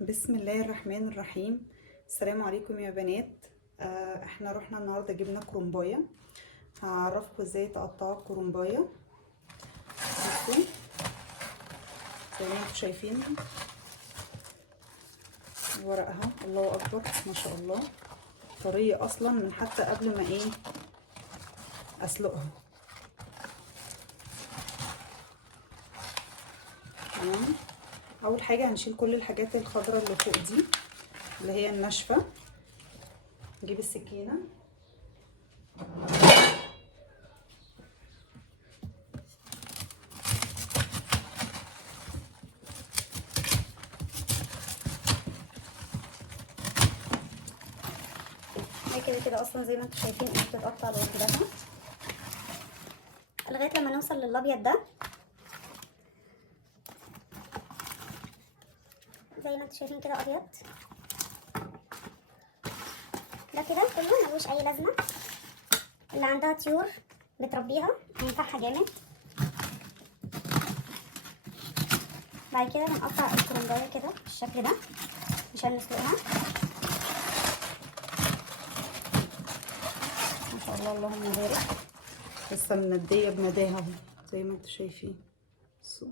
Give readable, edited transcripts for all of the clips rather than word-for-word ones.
بسم الله الرحمن الرحيم. السلام عليكم يا بنات. احنا رحنا النهارده جبنا كرومبايه. هعرفكم ازاي تقطعوا الكرومبايه. بصوا زي ما انتم شايفين ورقها، الله اكبر ما شاء الله، طريه اصلا من حتى قبل ما اسلقها. تمام. اول حاجه هنشيل كل الحاجات الخضراء اللي فوق دي اللي هي الناشفه. نجيب السكينه كده اصلا زي ما انتم شايفين انها بتتقطع لوحدها لغايه لما نوصل للابيض ده. زي ما انتم شايفين كده ابيض ده كده كله ملوش اي لازمه. اللي عندها طيور بتربيها هينفعها جامد. بعد كده بنقطع الكرنبايه كده بالشكل ده عشان نسلقها. ما شاء الله اللهم بارك، لسه منديه بنداها اهو زي ما انتم شايفين. بصوا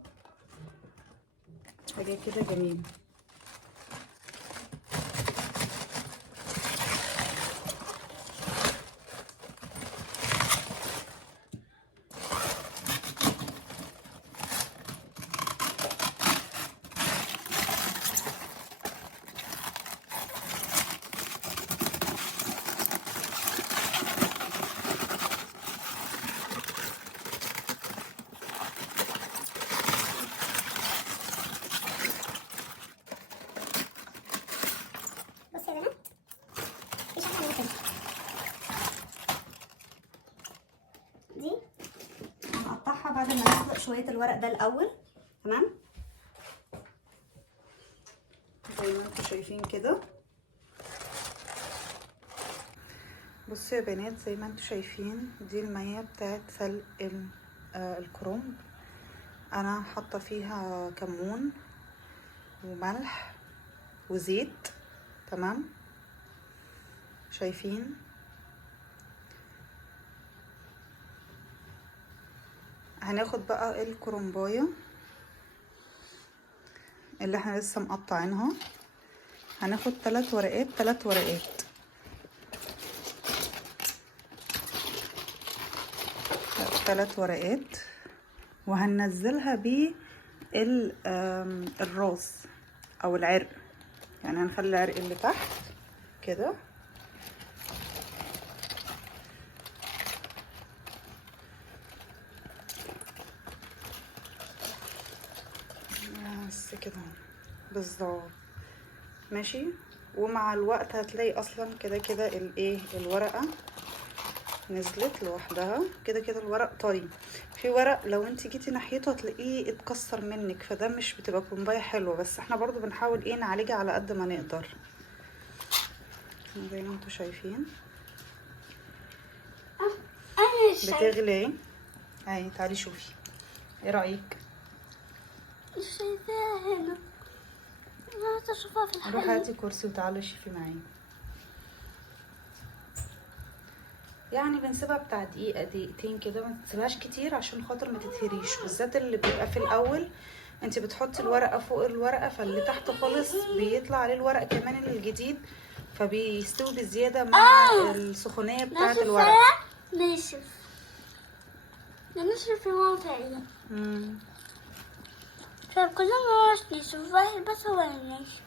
حاجه كده جميله. دي هنقطعها بعد ما نسلق شويه الورق ده الاول. تمام زي ما انتم شايفين كده. بصوا يا بنات زي ما انتم شايفين دي الميه بتاعت سلق الكرنب. انا حاطه فيها كمون وملح وزيت. تمام شايفين. هناخد بقى الكرنبايه اللي احنا لسه مقطعينها، هناخد 3 ورقات 3 ورقات. ثلاث ورقات وهننزلها بالراس او العرق، يعني هنخلي العرق اللي تحت كده. بس كده بالظبط ماشي. ومع الوقت هتلاقي اصلا كده كده الورقه نزلت لوحدها كده كده. الورق طري. في ورق لو انت جيتي ناحيته هتلاقيه اتكسر منك، فده مش بتبقى كومبايه حلوه، بس احنا برضو بنحاول نعالجها على قد ما نقدر زي ما انتوا شايفين. بتغلي اهي. تعالي شوفي ايه رايك. شايفاها هنا، عايزة اشوفها في الحلقة. روحي هاتي كرسي وتعالي شوفي معايا. يعني بنسيبها بتاع دقيقه دقيقتين كده، ما تسيبهاش كتير عشان خاطر ما تتهريش، بالذات اللي بيبقى في الاول انت بتحطي الورقه فوق الورقه، فاللي تحت خالص بيطلع عليه الورق كمان الجديد، فبيستوي بزياده مع السخونيه بتاعه الورق. ناشف ده ناشف في ماما تقريبا. فكلهم مش ناشف، واحد بس هو اللي ناشف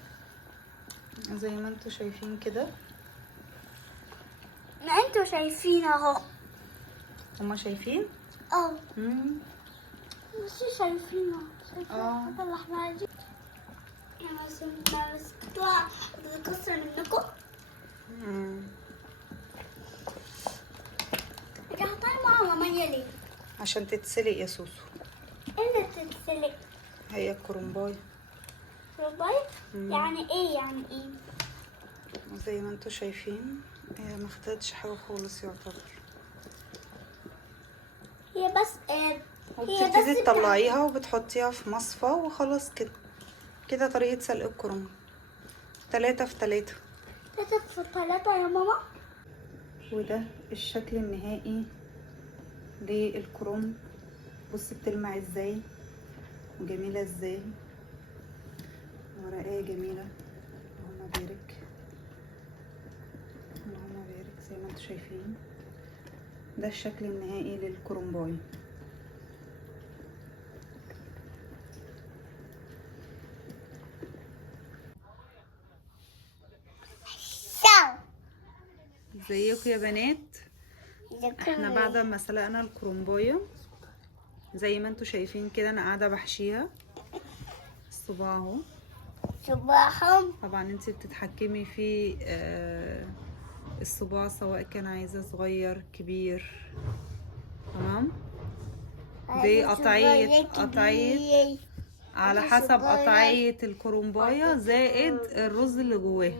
زي ما انتوا شايفين كده. ما انتوا شايفين اهو. هما شايفين؟ اه بس شايفين اهو. اه اللحمة دي يعني مسكتوها بتتكسر منكم. بتحطها مع مية ليه؟ عشان تتسلق يا سوسو. ايه اللي تتسلق؟ هي الكرنبايه. كرنبايه؟ يعني ايه؟ زي ما انتوا شايفين هي ما خدتش حاجه خالص يعتبر. هي بس وبتبتدي تطلعيها وبتحطيها في مصفى وخلاص كده. كده طريقه سلق الكرنب. 3 في 3. 3 في 3 يا ماما. وده الشكل النهائي للكرنب. بص بتلمع ازاي وجميلة ازاي، ورقاية جميلة. اللهم بارك، اللهم بارك. زي ما انتوا شايفين ده الشكل النهائي للكرنباي. ازيكم يا بنات؟ احنا بعد ما سلقنا الكرنبايه زي ما انتوا شايفين كده، انا قاعده بحشيها الصباع اهو. صباحهم. طبعا انت بتتحكمي في الصباع، سواء كان عايزه صغير كبير، تمام، بقطعيه على حسب قطعيه الكرنبايه زائد الرز اللي جواه.